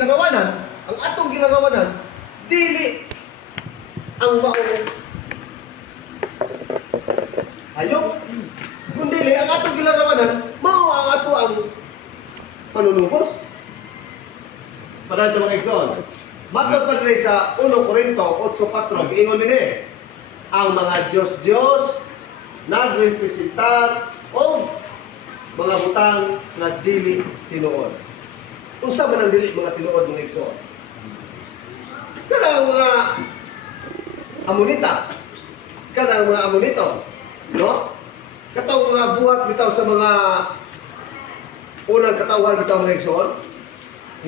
gilarawanan, ang atong gilarawanan, dili ang maong hayop. Kung dili, ang atong gilarawanan, mao ang ato ang manunubos. Padahal ito mga igsoon. Matod pa rin sa 1 Corinto 8:4, giingon nini, ang mga Diyos-Diyos nagrepresentar o mga butang na dili tinuod. Kung sa man ang dili mga tinuod mga igsoon. Kanang mga amonita, kanang mga amonito, no? Katong mga buhat bitaw sa mga unang katawhan bitaw mga igsoon,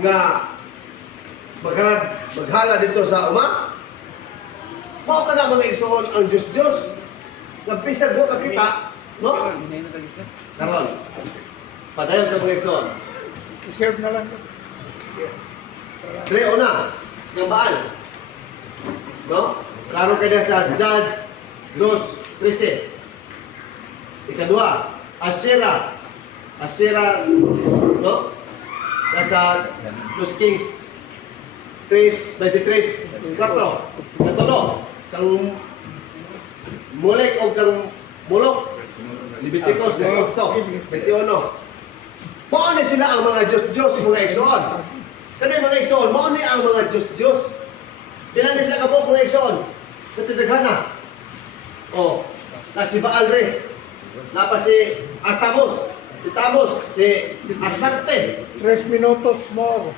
nga maghala dito sa uma. Mao ka na mga igsoon ang Diyos-Diyos. Nagpisag mo kakita, no? Karon. Padayon ka mga igsoon. I-serve na lang. Tre una, ng Baal. No? Klaro ka sa Judge 2:13. Ikadua, Asera. Asera, no? Nasa 2 Kings 3:23. 4. Katulo, kang Molek o kang Molok. Leviticus 18:21. Mao ni sila ang mga Diyos-Diyos, mga igsoon. Kani mga igsoon, mao ni ang mga Diyos-Diyos. Dinan ni sila kabok mga igsoon. Sa tidaghana. Oh, na si Baal re. Napa si Astamos, si Tamos, si Astarte. 3 minutos more.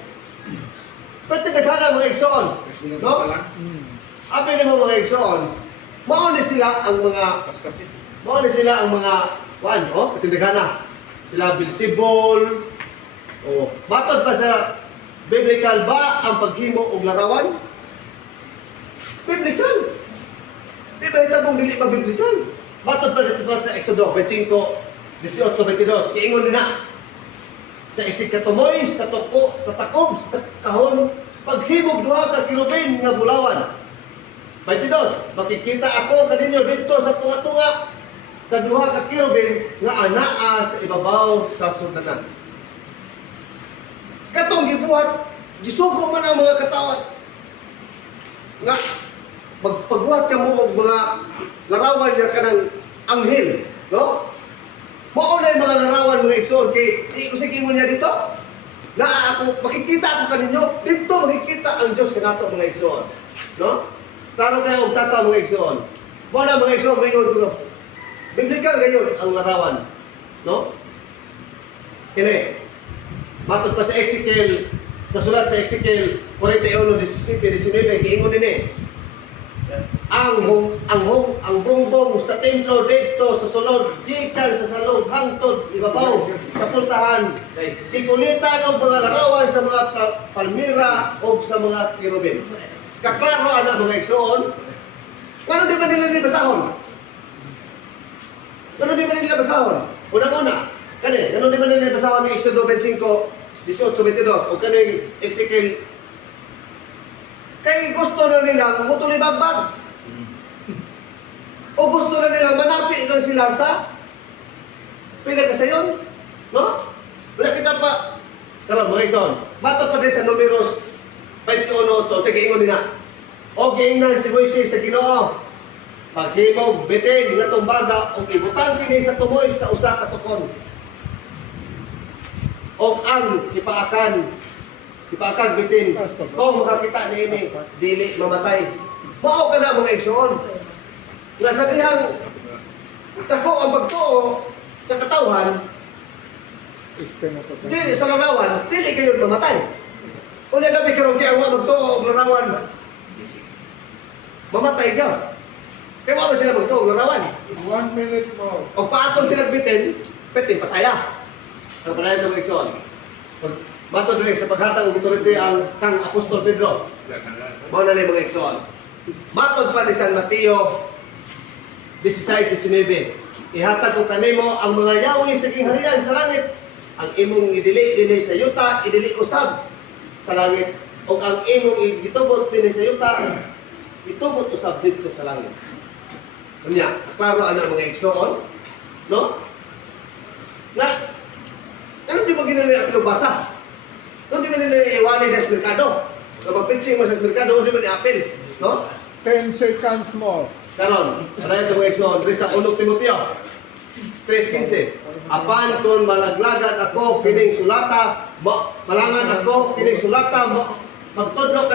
Pero tidaghana mga igsoon. No? Abi ni mga igsoon, mao ni sila ang mga kuan, oh, tidaghana. Sila Beelzebul. Oh, matod pa sa biblical ba ang paghimo og larawan? Biblical. Di ba itabong dili ba biblical? Matod pa sa sulat sa Exodo 25:18-22. Giingon din na sa isig katumoy, sa tuko, sa takob, sa kahon, paghimog duha ka kirubin nga bulawan. 22, makikita ako kaninyo dito sa tunga-tunga sa duha ka kirubin nga anaa sa ibabaw sa sundanan. Katong gibuhat, gisugo man ang mga katawan. Nga pagbuhat ka mo og mga larawan niya kanang anghel, no? Mao na yung mga larawan mga igsoon kay iusigin mo niya dito. Makikita ako kaninyo, dito makikita ang Diyos kanato mga igsoon, no? Klaro kayo og tataw mga igsoon. Mao na mga igsoon mayroon ko. Biblical gayon ang larawan, no? Kini matod pa sa Ezekiel, sa sulat sa Ezekiel 41:17-19 giingon nini, ang bumbong sa templo dito sa sulod gikan sa salog hangtod ibabaw sa pultahan, tikulitan og mga larawan sa mga palmira o sa mga kirubin. Kaklaro ana mga igsoon. Ngano di ba nila basahon? Ngano di ba nila basahon? Una-una, kani, ngano di ba nila basahon ni Exodo 25:18-22 o kani Ezekiel? Kaya gusto na nilang mutulibagbag. O gusto na nilang manapi lang sila sa pinagkasayon. No? Wala kita pa. Karon mga igsoon, matod pa din sa Numeros 21:8. Sige, ingon din na. O giingnan si Moises sa Ginoo, paghimog bitin nga tumbaga o ibutang kini sa tumoy sa usa ka tukon. O ang ipaakan bitin kung makakita niini dili mamatay. Mao ka na mga igsoon. Nga sa dihang tako ang pagtuo sa katawhan, dili sa larawan, dili kayo mamatay. Kung nalabi karon kaya ang magtuo og larawan, mamatay ka. Kaya wala sila magtuo og larawan. 1 minute more. O paakon sila bitin, pwede pataya. Ang panayon ng mga igsoon. Matod rin sa paghatag og otorite ang kang Apostol Pedro. Mao na ni mga igsoon. Matod pa ni San Mateo 16:19. Ihatag ko kanimo ang mga yawi sa kingharian sa langit. Ang imong idili dinhi sa yuta, idili usab sa langit. O ang imong gitugot dinhi sa yuta, itugot usab dito sa langit. Unya, klaro ana mga igsoon, no? Na, ano di ba ginali at lubasa? Hindi man nila iwali sa merkado. Na mag-pitching mo sa merkado, hindi man i-apil. No? 10 seconds more. Karon, para ito mga igsoon, diri sa 1 Timoteo 3:15. Apan kon malaglagan ako kining sulata, malangan ako kining sulata, magtudlo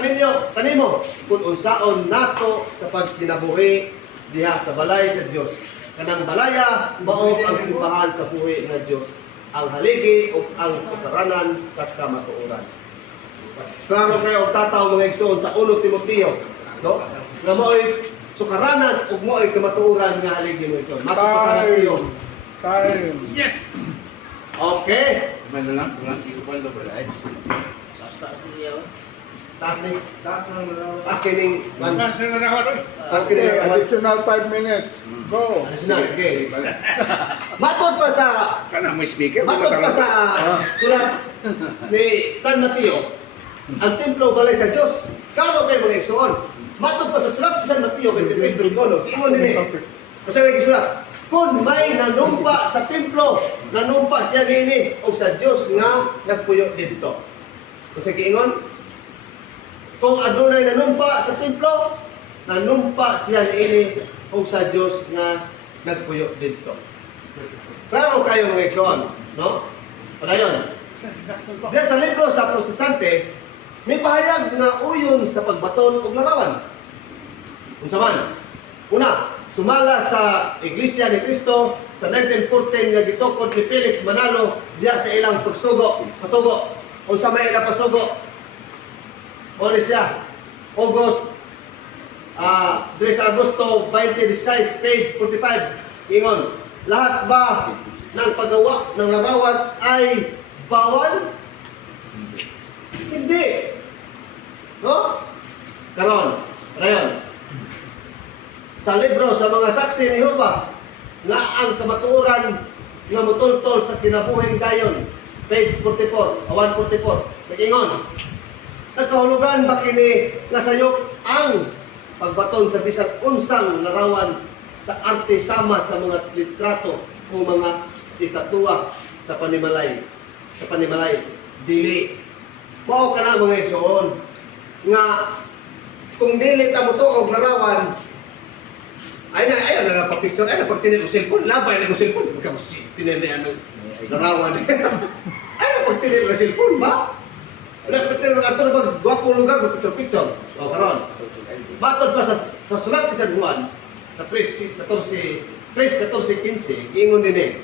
kanimo kung unsaon nato sa pagkinabuhi diha sa balay sa Dios. Kanang balaya mao ang simbahan sa buhi nga Dios, ang haligi ug ang sukaranan sa kamatuoran. Klaro kayo og tataw mga igsoon sa 1 Timoteo, no? Nga mo'y sukaranan ug mo'y kamatuoran nga haligi mo igsoon. Mato pa sa Mateo. Time. Yes! Okay. Mana lang, pulang tiga puluh double edge. Taas ni Das nang dalawa. taas kining Kasi na naman. taas Okay, kining additional 5 minutes. Go. additional. Okay. Matod pa sa Kana may speaker. matod pa sa sulat ni San Mateo, ang templo balay sa Dios. Kano kay mga igsoon? Matod pa sa sulat ni San Mateo 23:21, giingon dinhi. Kasi may gisulat, kung may nanumpa sa templo, nanumpa siya nini o sa Dios nga nagpuyo dito. Kasi giingon, kung adunay nanumpa sa templo, nanumpa siya nini o sa Dios nga nagpuyo dito. Klaro kayo mga igsoon, no? Padayon. Diyan sa libro sa Protestante, may pahayag nga uyon sa pagbaton ug larawan. Unsa man? Una, sumala sa Iglesia ni Cristo sa 1914 nga gitukod ni Felix Manalo diya sa ilang pasugo. Unsa may ilang pasugo? O ni siya, August, diri sa Agosto 26, page 45, ingon, lahat ba ng paggawa ng larawan ay bawal? Hindi. No? Karon, rayon. Sa libro sa mga saksi ni Jehova nga ang kamatuoran nga mutultol sa kinabuhing dayon, page 44, 144. Nag-ingon, nagkahulugan ba kini nga sayok ang pagbaton sa bisan unsang larawan sa arte sama sa mga litrato o mga estatwa sa panimalay dili mao kana mga igsoon nga kung dili ta mo tuog larawan ay na pa-picture, ay na pag-tinil mo cellphone, labay na mo cellphone, ikaw tinilihan ng larawan. Ay na pag-tinil na cellphone ba? Nagpapitiro ato na mag-gwapong lugar, mag-picture-picture. O, karon. Matod pa sa sulat ni San Juan, na 3:14-15, giingon din eh.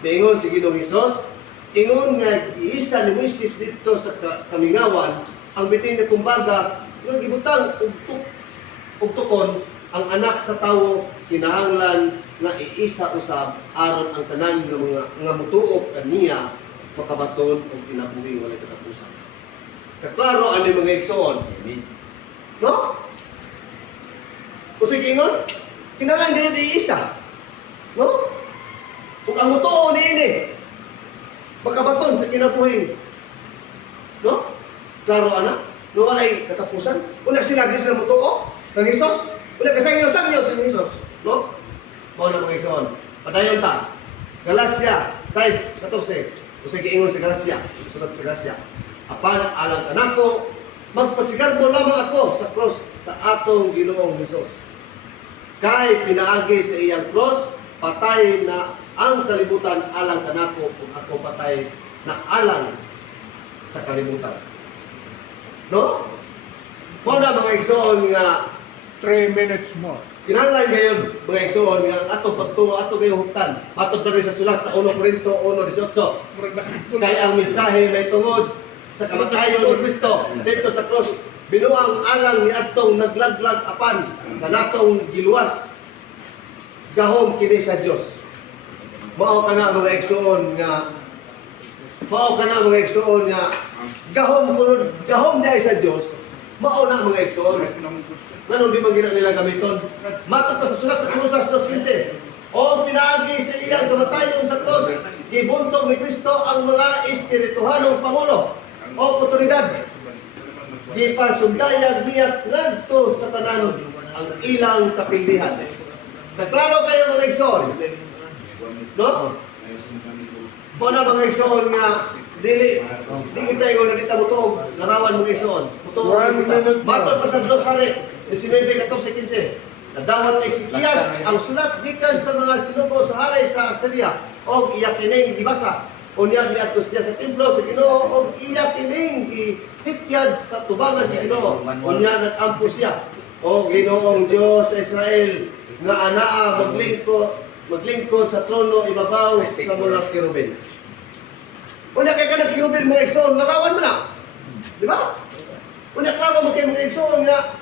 Giingon si Ginoong Hesus, ingon nga giisa ni Moises dito sa Kamingawan, ang bitin na kumbaga, nga gibutang ug tukon, ang anak sa tawo kinahanglan nga iisa usab aron ang tanan nga mga nga mutuok kaniya makabaton og kinabuhi walay katapusan. Kaklaro ani mga igsoon. No? Usig ingon, kinahanglan di iisa. No? Kung ang mutuo niini makabaton sa kinabuhi. No? Klaro ana, no walay katapusan. Una sila di sila mutuo kang Hesus. Wala kasangyo-sangyo sa Jesus, no? Mao na mga igsoon. Padayon ta. Galacia 6:14. Usa giingon sa Galacia, sulat sa Galacia. Apan alang kanako, magpasigarbo lamang ako sa cross sa atong Ginoong Hesus. Kay pinaagi sa iyang cross, patay na ang kalibutan alang kanako ug ako patay na alang sa kalibutan. No? Mao na mga igsoon nga 3 minutes more. kinahanglan gayon mga igsoon nga atong pagtuo ato gayong huptan. Matod pa rin sa sulat sa 1 Corinto 1:18. Kay ang mensahe may tungod sa kamatayon ni Kristo dito sa cross binuang alang ni atong naglaglag apan sa natong giluwas gahom kini sa Dios. Mao kana mga igsoon nga gahom niya sa Dios. Mao na mga igsoon. Nganong di man gina nila gamiton? Matod pa sa sulat sa Kolosas 2:15. O pinaagi sa iyang kamatayon sa cross, gibuntog ni Kristo ang mga espirituhanong pangulo o otoridad. Gipasundayag niya ngadto sa tananon ang ilang kapilihan. Naklaro kayo mga igsoon. No? Muna mga igsoon nga Dili kita ingon nga dita buto larawan mo igsoon. Buto 1 minute more. Matod pa sa dos hari 19:14-15. Nadawat ni Ezekias ang sulat gikan sa mga sinugo sa hari sa Assyria og iya kining gibasa. Unya niadto siya sa templo sa Ginoo og iya kining gihityad sa tubangan sa Ginoo. Unya nagampo siya. O Ginoong Dios sa Israel nga anaa maglingkod sa trono ibabaw sa mga kirubin. Unya kay kanang kirubin mga igsoon larawan mo na. Di ba? Unya klaro mo kay mga igsoon nga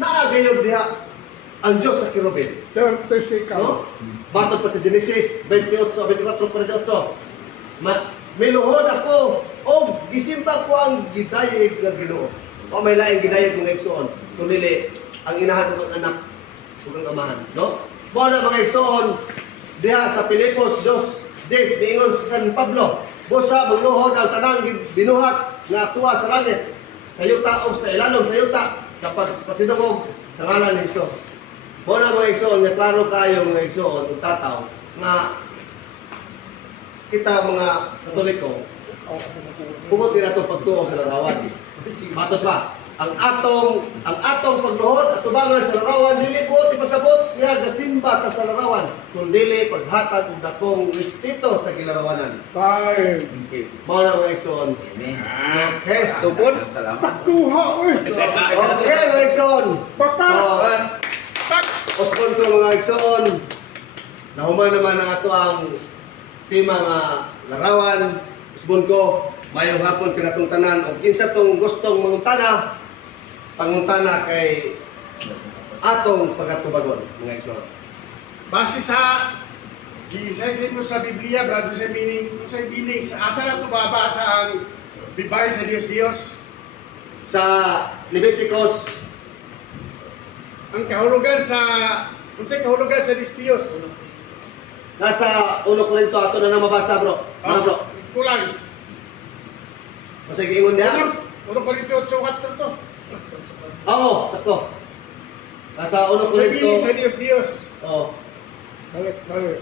naa gayud diha ang Diyos sa kirubin. 30 seconds. No? Batod pa sa Genesis 28:24-48. Miluhod ako o gisimba ko ang gidayeg nga Ginoo. O may laing gidayeg mga igsoon. Kunili ang inahan ug ang anak ug ang amahan, no? Mo na mga igsoon diha sa Filipos 2:10 miingon sa San Pablo, busa magluhod ang tanang binuhat nga tuwa sa langit, sa yuta o sa ilalom sa yuta sa pasidungog sa ngalan ni Hesus. Mo na mga igsoon nga klaro kayo mga igsoon ug tataw nga kita mga Katoliko bukod din ato pagtuo sa larawan. Matos ba? Ang atong pagluhod at tubangan sa larawan dili po ipasabot nga gasimba ta sa larawan kun dili paghatag og dakong respeto sa gilarawanan. Time. Mao na mga igsoon. Okay. Tupod? Pagkuha, uy. Okay mga igsoon. Papa. So, Osmond ko mga igsoon. Nahuman naman ang ato ang tema nga larawan. Osmond ko, mayong hapon kanatong tanan o kinsa tong gustong manguntana, panguntana kay atong pagatubagon mga igsoon. Base sa gisay mo sa Biblia, brado sa meaning, sa biling, asa na ito babasa ang bibay sa Diyos. Sa Leviticus Ang kahulugan sa, unsay kahulugan sa Diyos. nasa 1 Korinto ato na mabasa bro. Ano bro? Kulang. Masay giingon niya? Uno Korinto 8:4 to. Oo, sakto. Nasa 1 Sa biling Korinto. sa Diyos. Oh. Balik, balik.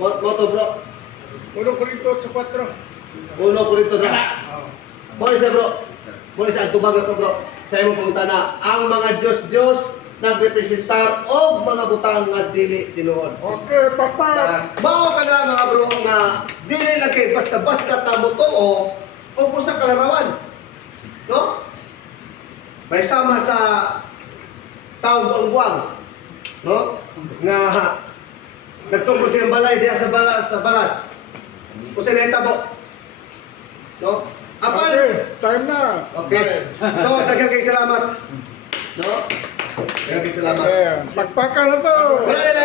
Mo to bro. Uno Korinto 8:4. 1 Korinto na. Oh. Mo isa bro. Mo isa ang tubag to bro. Sa imong pangutana, ang mga Diyos nagrepresentar og mga butang nga dili tinuod. Okay, papa. Mao ka na mga bro nga dili lang kay basta-basta ta mo tuo o usa ka larawan. No? May sama sa taong buang-buang. No? Nga nagtungkol siyang balay diha sa balas. Usa na itabo. No? Apan, Okay, time na. okay. So, daghang kay salamat. No? Daghang kay salamat. Okay, pagpaka na to. Wala na lang